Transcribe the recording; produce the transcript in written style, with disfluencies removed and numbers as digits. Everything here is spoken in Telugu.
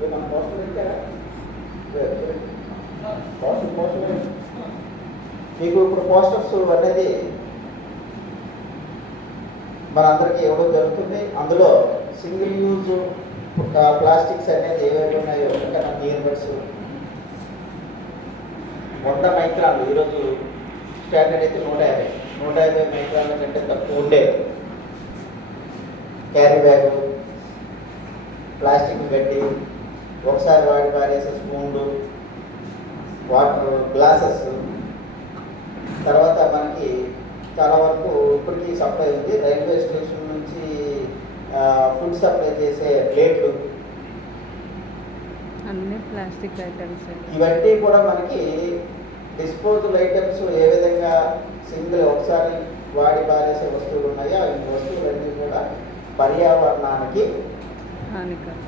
మన పోస్టర్ ఇచ్చారా? పోస్టర్ మీకు ఇప్పుడు పోస్టర్స్ అనేది మనందరికీ ఇవ్వడం జరుగుతుంది. అందులో సింగిల్ యూజ్ ప్లాస్టిక్స్ అనేది ఏవైతే ఉన్నాయో ఇంకా ఇయర్బడ్స్ 100 మైక్రాన్లు, ఈరోజు స్టాండర్డ్ అయితే 150 మైక్రాన్ల కంటే తక్కువ ఉండే క్యారీ బ్యాగు, ప్లాస్టిక్ గడ్డి, ఒకసారి వాడి పారేసే స్పూన్లు, వాటర్ గ్లాసెస్, తర్వాత మనకి చాలా వరకు ఇప్పటికీ సప్లై ఉంది. రైల్వే స్టేషన్ నుంచి ఫుడ్ సప్లై చేసే ప్లేట్లు, అన్ని ప్లాస్టిక్ ఐటమ్స్, ఇవన్నీ కూడా మనకి డిస్పోజల్ ఐటమ్స్. ఏ విధంగా సింగిల్ ఒకసారి వాడి పారేసే వస్తువులు ఉన్నాయో ఆ వస్తువులన్నీ కూడా పర్యావరణానికి హానికరం.